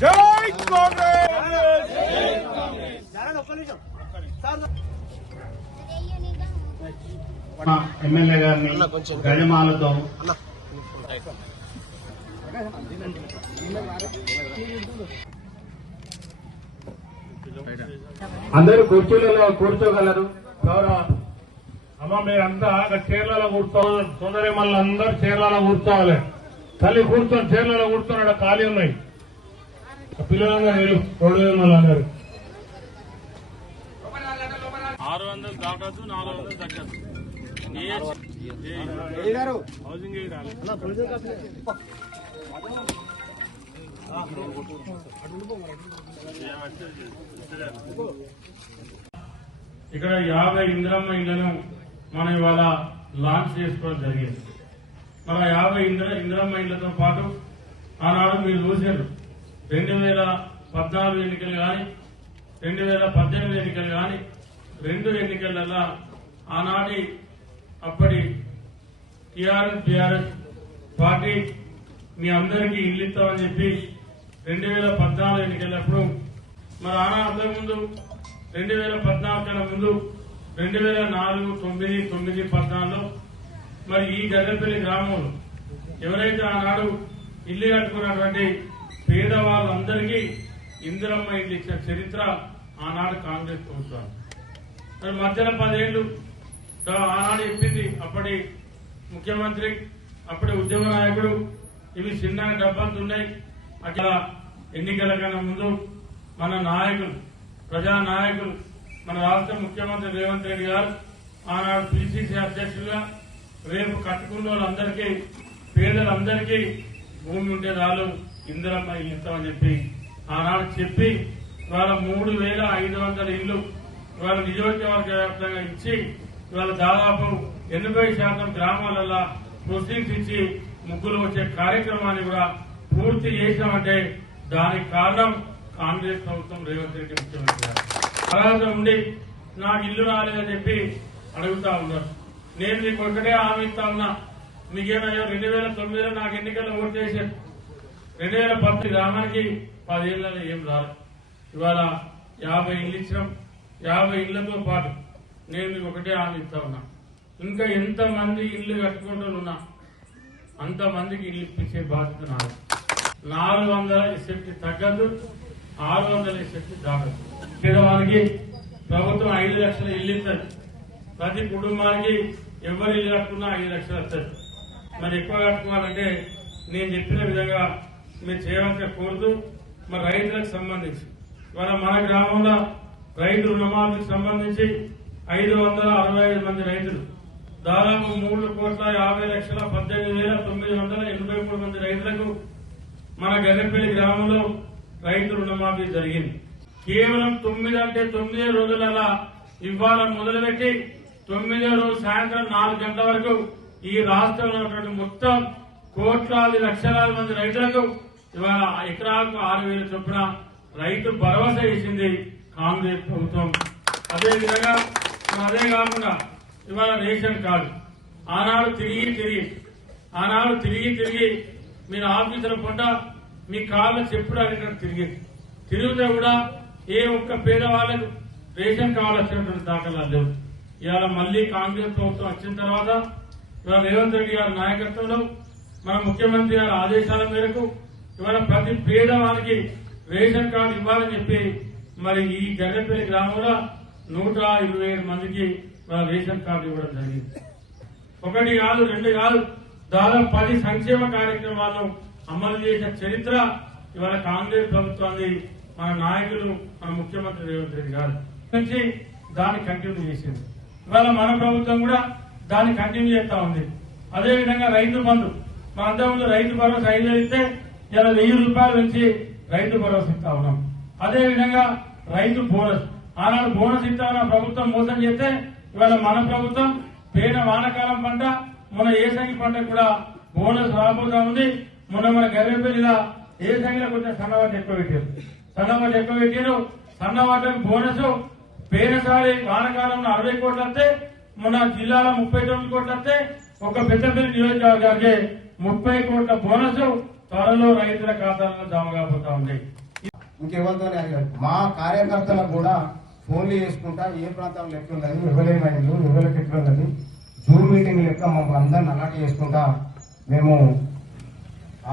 జై కాంగ్రెస్. ఎమ్మెల్యే గారిని గజమాలతో అందరూ కుర్చీలలో కూర్చోగలరు. అమ్మ మీరంతా చీరలలో కూర్చోవాలి. సోదరి మళ్ళీ అందరూ చీరలలో కూర్చోవాలి. తల్లి కూర్చొని చీరలలో కూర్చొని ఖాళీ ఉన్నాయి. పిల్లలందరూ నీళ్ళు 2,000 600 దాటద్దు, 400 తగ్గద్దు. హౌసింగ్ ఇక్కడ 50 ఇందిరమ్మ ఇళ్లను మనం ఇవాళ లాంచ్ చేసుకోవడం జరిగింది. మన 50 ఇందిరమ్మ ఇళ్లతో పాటు ఆనాడు మీరు చూశారు 2014 ఎన్నికలు కానీ 2018 ఎన్నికలు కానీ 2 ఎన్నికలలో ఆనాటి అప్పటి టీఆర్ఎస్ బీఆర్ఎస్ పార్టీ మీ అందరికీ ఇల్లు ఇస్తామని చెప్పి 2014 ఎన్నికలప్పుడు మరి ఆనాడు అంతకుముందు 2014 కన్నా ముందు 2004, 9, 14లో మరి ఈ గద్దెపల్లి గ్రామంలో ఎవరైతే ఆనాడు ఇల్లు కట్టుకున్నటువంటి పేదవాళ్ళందరికీ ఇందిరమ్మ ఇల్లు ఇచ్చిన చరిత్ర ఆనాడు కాంగ్రెస్ ప్రభుత్వం. మరి మధ్యలో 10 ఏళ్లు ఆనాడు చెప్పింది అప్పటి ముఖ్యమంత్రి, అప్పటి ఉద్యమ నాయకుడు, ఇవి చిన్న డబ్బంతులు ఉన్నాయి. అట్లా ఎన్నికల కన్నా ముందు మన నాయకులు, ప్రజా నాయకులు, మన రాష్ట్ర ముఖ్యమంత్రి రేవంత్ రెడ్డి గారు ఆనాడు పిసిసి అధ్యక్షులుగా రేపు కట్టుకున్న వాళ్ళందరికీ, పేదలందరికీ భూమి ఉంటే చాలు ఇందిరమ్మ ఇల్లు ఇస్తామని చెప్పి ఆనాడు చెప్పి ఇవాళ 3,500 ఇళ్లు ఇవాళ నియోజకవర్గ వ్యాప్తంగా ఇచ్చి ఇవాళ దాదాపు 80% గ్రామాలలో ప్రొసీడ్స్ ఇచ్చి ముగ్గులు వచ్చే కార్యక్రమాన్ని కూడా పూర్తి చేశామంటే దానికి కారణం కాంగ్రెస్ ప్రభుత్వం, రేవంత్ రెడ్డి ముఖ్యమంత్రి గారు. అర్హత ఉండి నాకు ఇల్లు రాలేదని చెప్పి అడుగుతా ఉన్నారు. నేను మీకు ఒకటే హామీ ఇస్తా ఉన్నా. మీకేమయ్యో 2009లో నాకు ఎన్నికల్లో ఓటు చేశారు. 2010 గ్రామానికి 10 ఏళ్లలో ఏం రాలేదు. ఇవాళ 50 ఇల్లు ఇచ్చినాం. 50 ఇళ్లతో పాటు నేను మీకు ఒకటే హామీ ఇస్తా ఉన్నా. ఇంకా ఎంతమంది ఇల్లు కట్టుకుంటూ ఉన్నా అంతమందికి ఇల్లు ఇప్పించే బాధ్యత నాది. 400 ఎస్ఎఫ్టీ తగ్గద్దు, 600 ఎస్ఎఫ్టీ దాటదు. పేదవానికి ప్రభుత్వం 5 లక్షల ఇల్లు ఇస్తుంది. ప్రతి కుటుంబానికి ఎవరు ఇల్లు కట్టుకున్నా 5 లక్షలు వస్తుంది. మరి ఎక్కువ కట్టుకోవాలంటే నేను చెప్పిన విధంగా మీరు చేయవలసిన కోరుతూ మరి రైతులకు సంబంధించి ఇవాళ మన గ్రామంలో రైతు రుణమాఫీకి సంబంధించి 565 మంది రైతులు, దాదాపు 3,50,18,983 మంది రైతులకు మన గద్దెపల్లి గ్రామంలో రైతు రుణమాఫీ జరిగింది. కేవలం 9 అంటే 9 రోజులలో ఇవాళ మొదలుపెట్టి 9వ రోజు సాయంత్రం 4 గంటల వరకు ఈ రాష్ట్రంలో ఉన్నటువంటి మొత్తం కోట్లాది లక్షలాది మంది రైతులకు ఇవాళ ఎకరాకు 6,000 చొప్పున రైతు భరోసా ఇచ్చింది కాంగ్రెస్ ప్రభుత్వం. అదేవిధంగా అదే కాకుండా ఇవాళ రేషన్ కార్డు ఆనాడు తిరిగి మీరు ఆఫీసుల పొంట మీ కాళ్ళ చెప్పుడు అనేటువంటి తిరిగితే కూడా ఏ ఒక్క పేదవాళ్లకు రేషన్ కార్డు వచ్చినటువంటి దాఖలాలు లేవు. ఇవాళ మళ్లీ కాంగ్రెస్ ప్రభుత్వం వచ్చిన తర్వాత ఇవాళ రేవంత్ రెడ్డి గారి నాయకత్వంలో మన ముఖ్యమంత్రి గారి ఆదేశాల మేరకు ఇవాళ ప్రతి పేదవానికి రేషన్ కార్డు ఇవ్వాలని చెప్పి మరి ఈ గద్దెపల్లి గ్రామంలో 127 మందికి రేషన్ కార్డు ఇవ్వడం జరిగింది. 1 కాదు 2 కాదు, దాదాపు 10 సంక్షేమ కార్యక్రమాలను అమలు చేసిన చరిత్ర ఇవాళ కాంగ్రెస్ ప్రభుత్వాన్ని మన నాయకులు, మన ముఖ్యమంత్రి రేవంత్ రెడ్డి గారు నుంచి దాన్ని కంటిన్యూ చేసింది. ఇవాళ మన ప్రభుత్వం కూడా దాన్ని కంటిన్యూ చేస్తా ఉంది. అదేవిధంగా రైతు బంధు మన అంతకుముందు రైతు భరోసా 5,000 ఇస్తే ఇలా 1,000 రూపాయలు పెంచి రైతు భరోసా ఇస్తా ఉన్నాం. అదేవిధంగా రైతు బోనస్ ఆనాడు బోనస్ ఇస్తామన్న ప్రభుత్వం మోసం చేస్తే ఇవాళ మన ప్రభుత్వం పేద వానకాలం పంట, మన ఏసంగి పంటకు కూడా బోనస్ రాబోతా ఉంది. మొన్న మన గద్దెపల్లిలో ఏసంగిలో కొంచెం సన్నవాటి ఎక్కువ పెట్టారు. సన్నవాటికి బోనస్ పేదసారి వానకాలంలో 60 కోట్లు వస్తే మొన్న జిల్లాలో 39 కోట్లు వస్తే ఒక పెద్దపల్లి నియోజకవర్గానికి 30 కోట్ల బోనస్ త్వరలో రైతుల ఖాతాలలో జమ కాబోతా ఉంది. ఇంకెవరితోనే అడిగారు. మా కార్యకర్తలకు కూడా ఫోన్లు చేసుకుంటా ఏ ప్రాంతంలో ఎట్లున్నది, ఎవరేమైంది, ఎవరికి ఎట్లున్నది, జూమ్ మీటింగ్ లెక్క మమ్మల్ని అందరిని అలర్ట్ చేసుకుంటా మేము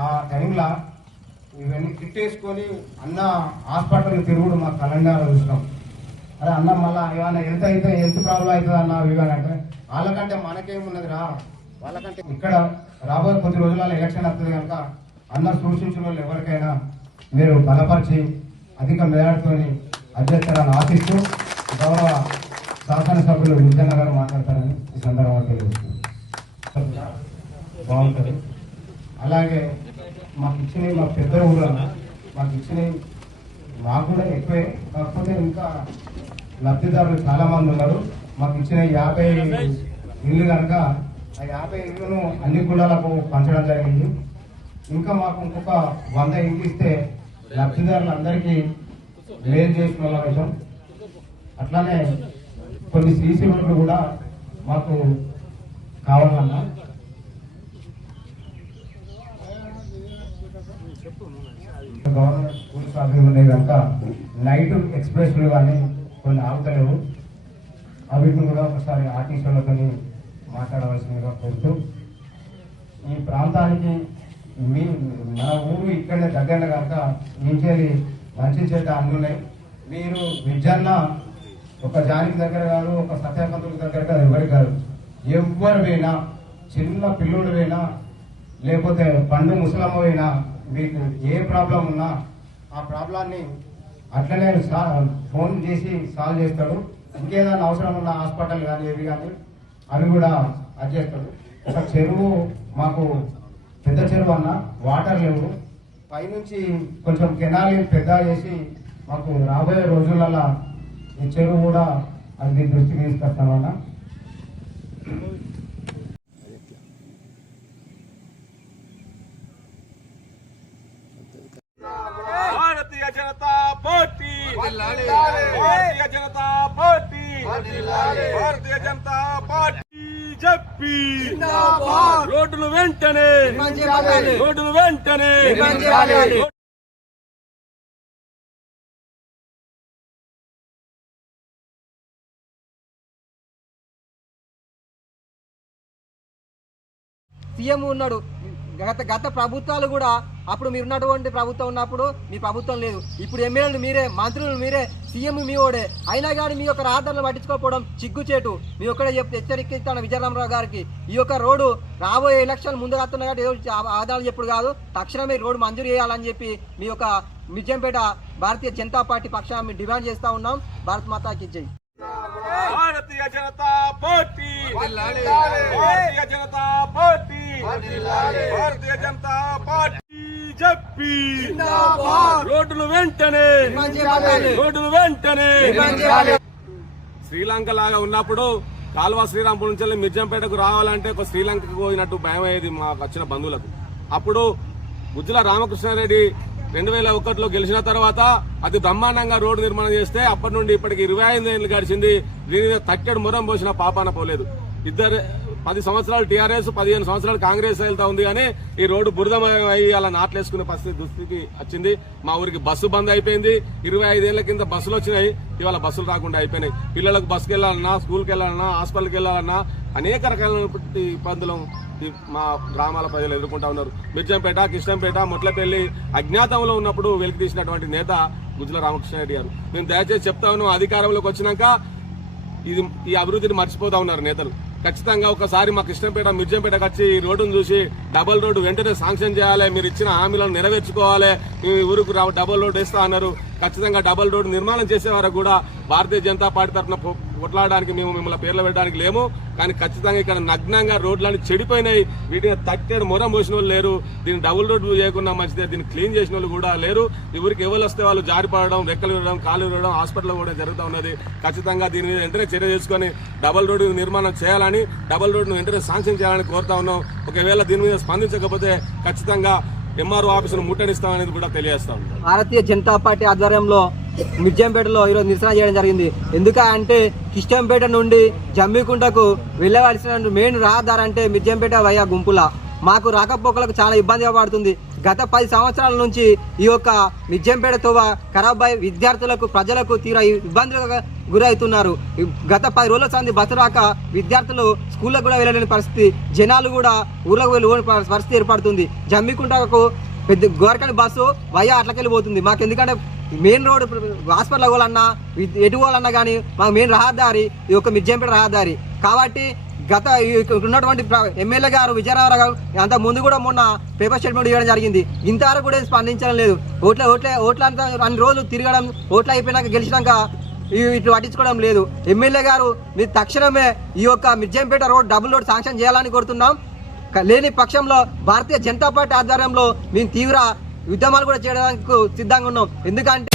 ఆ టైంలో ఇవన్నీ కిట్టేసుకొని అన్న హాస్పిటల్ తిరుగుడు మా కలండాలో చూసినాం. అరే అన్న మళ్ళా ఏమన్నా హెల్త్ ప్రాబ్లం అవుతుంది అన్న ఇవన్నీ అంటే వాళ్ళకంటే మనకేమున్నది రా, వాళ్ళకంటే ఇక్కడ రాబోయే కొద్ది రోజులలో ఎలక్షన్ వస్తుంది కనుక అన్న సూచించిన వాళ్ళు ఎవరికైనా మీరు బలపరిచి అధిక మెజార్టీతోని అధ్యక్షులను ఆశిస్తూ గౌరవ శాసనసభ్యులు విజయన్న గారు మాట్లాడతారని ఈ సందర్భంగా తెలియజేస్తున్నారు. బాగుంటుంది. అలాగే మాకు ఇచ్చినవి మా పెద్ద ఊళ్ళో మాకు ఇచ్చినవి మాకు కూడా ఎక్కువే, కాకపోతే ఇంకా లబ్ధిదారులు చాలా మంది ఉన్నారు. మాకు ఇచ్చిన 50 ఇళ్ళు కనుక ఆ 50 ఇళ్ళను అన్ని కులాలకు పంచడం జరిగింది. ఇంకా మాకు ఇంకొక 100 ఇళ్ళు ఇస్తే లబ్ధిదారులందరికీ మేలు చేసిన వాళ్ళ విషయం. అట్లానే కొన్ని సీసీ రోడ్లు కూడా మాకు కావాలన్నా గవర్నమెంట్ స్కూల్స్ అవి ఉన్నాయి కనుక నైట్ ఎక్స్ప్రెస్లు కానీ కొన్ని ఆగుతలేవు. వీటిని కూడా ఒకసారి ఆర్టీసీలతో మాట్లాడవలసిందిగా కోరుతూ, ఈ ప్రాంతానికి మన ఊరు ఇక్కడనే దగ్గర కనుక ఇంకేది మంచి చెడ్డ అందున్నాయి. మీరు విద్యన్న ఒక జానికి దగ్గర కాదు, ఒక సత్యాపంతుల దగ్గర కాదు, ఎవరికి కాదు, ఎవరు పోయినా, చిన్న పిల్లోడు పోయినా లేకపోతే పండు ముసలమ్మ పోయినా మీకు ఏ ప్రాబ్లం ఉన్నా ఆ ప్రాబ్లాన్ని అట్లనే ఫోన్ చేసి సాల్వ్ చేస్తాడు. ఇంకేదైనా అవసరం ఉన్న హాస్పిటల్ కానీ ఏవి కానీ అవి కూడా అది చేస్తాడు. ఒక చెరువు మాకు పెద్ద చెరువు అన్న వాటర్ లేవు, పైనుంచి కొంచెం కెనాలి పెద్ద చేసి మాకు రాబోయే రోజులలో ఈ చెరువు కూడా అది దృష్టికి తీసుకొస్తామన్నా. Bharatiya Janata party, Bharatiya Janata party, Bharatiya Janata party చెప్పి రోడ్డులు వెంటనే, రోడ్డులు వెంటనే. సీఎం ఉన్నాడు. గత ప్రభుత్వాలు కూడా అప్పుడు మీరున్నటువంటి ప్రభుత్వం ఉన్నప్పుడు మీ ప్రభుత్వం లేదు. ఇప్పుడు ఎమ్మెల్యేలు మీరే, మంత్రులు మీరే, సీఎం మీ ఓడే. అయినా కానీ మీ యొక్క రహదారులు పట్టించుకోకపోవడం సిగ్గుచేటు. మీ ఒక్కడే హెచ్చరిస్తాను విజయరామరావు గారికి. ఈ యొక్క రోడ్డు రాబోయే ఎలక్షన్ ముందు వస్తున్నాయి కాబట్టి ఏదో ఆదాలు చెప్పుడు కాదు, తక్షణమే రోడ్డు మంజూరు చేయాలని చెప్పి మీ యొక్క మిర్జంపేట భారతీయ జనతా పార్టీ పక్షాన మేము డిమాండ్ చేస్తా ఉన్నాం. భారత్ మాతాకి జై. Bharatiya Janata party, Bharatiya Janata party, Bharatiya Janata party చెప్పి రోడ్డులు వెంటనే, రోడ్డులు వెంటనే. శ్రీలంక లాగా ఉన్నప్పుడు కాల్వ శ్రీరాంపూర్ నుంచి మిర్జంపేటకు రావాలంటే ఒక శ్రీలంకకు పోయినట్టు భయం అయ్యేది మాకు వచ్చిన బంధువులకు. అప్పుడు గుజ్జుల రామకృష్ణారెడ్డి 2001లో గెలిచిన తర్వాత అది బ్రహ్మాండంగా రోడ్డు నిర్మాణం చేస్తే అప్పటి నుండి ఇప్పటికి 25 ఏళ్ళు గడిచింది. దీని మీద తట్టెడు మొరం పోసిన పాపాన పోలేదు. 10 సంవత్సరాలు టీఆర్ఎస్, 15 సంవత్సరాలు కాంగ్రెస్ వెళ్తా ఉంది కానీ ఈ రోడ్డు బురదమయం అయ్యి అలా నాట్లేసుకునే దుస్థితి వచ్చింది. మా ఊరికి బస్సు బంద్ అయిపోయింది. 25 ఏళ్ల కింద బస్సులు వచ్చినాయి, ఇవాళ బస్సులు రాకుండా అయిపోయినాయి. పిల్లలకు బస్సుకి వెళ్ళాలన్నా, స్కూల్కి వెళ్ళాలన్నా, హాస్పిటల్కి వెళ్ళాలన్నా అనేక రకాలైన ఇబ్బందులు మా గ్రామాల ప్రజలు ఎదుర్కొంటా ఉన్నారు. మిర్జంపేట, కిష్టంపేట, మొట్లపల్లి అజ్ఞాతంలో ఉన్నప్పుడు వెలికి తీసినటువంటి నేత గుజ్జుల రామకృష్ణారెడ్డి గారు. నేను దయచేసి చెప్తా ఉన్నాను, అధికారంలోకి వచ్చినాక ఈ అభివృద్ధిని మర్చిపోతా ఉన్నారు నేతలు. ఖచ్చితంగా ఒకసారి మా కృష్ణంపేట, మిర్జంపేటకు వచ్చి ఈ రోడ్డును చూసి డబల్ రోడ్డు వెంటనే శాంక్షన్ చేయాలి, మీరు ఇచ్చిన హామీలను నెరవేర్చుకోవాలి, మీ ఊరుకు డబల్ రోడ్డు వేస్తా అన్నారు. ఖచ్చితంగా డబల్ రోడ్డు నిర్మాణం చేసే వరకు కూడా భారతీయ జనతా పార్టీ తరఫున కొట్లాడడానికి మేము మిమ్మల్ని పేర్లు పెట్టడానికి లేము. కానీ ఖచ్చితంగా ఇక్కడ నగ్నంగా రోడ్లన్నీ చెడిపోయినాయి. వీటిని తట్టేడు మొరం పోసిన వాళ్ళు లేరు. దీన్ని డబుల్ రోడ్డు చేయకుండా మంచిదే, దీన్ని క్లీన్ చేసిన వాళ్ళు కూడా లేరు. ఈ ఊరికి ఎవరు వస్తే వాళ్ళు జారిపడడం, రెక్కలు విరడం, కాలు విరడం, హాస్పిటల్లో కూడా జరుగుతూ ఉన్నది. ఖచ్చితంగా దీని మీద వెంటనే చర్య చేసుకుని డబల్ రోడ్డు నిర్మాణం చేయాలని, డబల్ రోడ్డును వెంటనే శాంక్షన్ చేయాలని కోరుతా ఉన్నాం. ఒకవేళ దీని మీద స్పందించకపోతే ఖచ్చితంగా ఎంఆర్ఓ ఆఫీసును ముట్టడిస్తామనేది కూడా తెలియజేస్తాం. భారతీయ జనతా పార్టీ ఆధ్వర్యంలో మిర్జంపేటలో ఈరోజు నిరసన చేయడం జరిగింది. ఎందుకంటే కిష్టంపేట నుండి జమ్మికుంటకు వెళ్ళవలసిన మెయిన్ రహదారి అంటే మిర్జంపేట వయ్యా గుంపుల. మాకు రాకపోకలకు చాలా ఇబ్బందిగా పడుతుంది. గత 10 సంవత్సరాల నుంచి ఈ యొక్క మిర్జంపేట తోవ ఖరాబ్ అయి విద్యార్థులకు ప్రజలకు తీవ్ర ఇబ్బందులకు గురవుతున్నారు. గత 10 రోజుల సంది బస్సు రాక విద్యార్థులు స్కూళ్ళకు కూడా వెళ్ళలేని పరిస్థితి, జనాలు కూడా ఊళ్ళకు వెళ్ళి పరిస్థితి ఏర్పడుతుంది. జమ్మికుంటకు పెద్ద గోరకని బస్సు వయ్యా అట్లకెళ్ళి పోతుంది. మాకు ఎందుకంటే మెయిన్ రోడ్ హాస్పిటల్ పోవాలన్నా ఎటు పోవాలన్నా కానీ మాకు మెయిన్ రహదారి ఈ యొక్క మిర్జంపేట రహదారి కాబట్టి గత ఉన్నటువంటి ఎమ్మెల్యే గారు విజయనగరం గారు అంత ముందు కూడా మొన్న పేపర్ స్టేట్మెంట్ ఇవ్వడం జరిగింది. ఇంతవరకు కూడా స్పందించడం లేదు. ఓట్లంతా అన్ని రోజులు తిరగడం, ఓట్లు అయిపోయినాక గెలిచినాక ఇట్లు పట్టించుకోవడం లేదు. ఎమ్మెల్యే గారు మీరు తక్షణమే ఈ యొక్క మిర్జంపేట రోడ్ డబుల్ రోడ్ శాంక్షన్ చేయాలని కోరుతున్నాం. లేని పక్షంలో భారతీయ జనతా పార్టీ ఆధ్వర్యంలో మేము తీవ్ర యుద్ధమాలు కూడా చేయడానికి సిద్ధంగా ఉన్నాం. ఎందుకంటే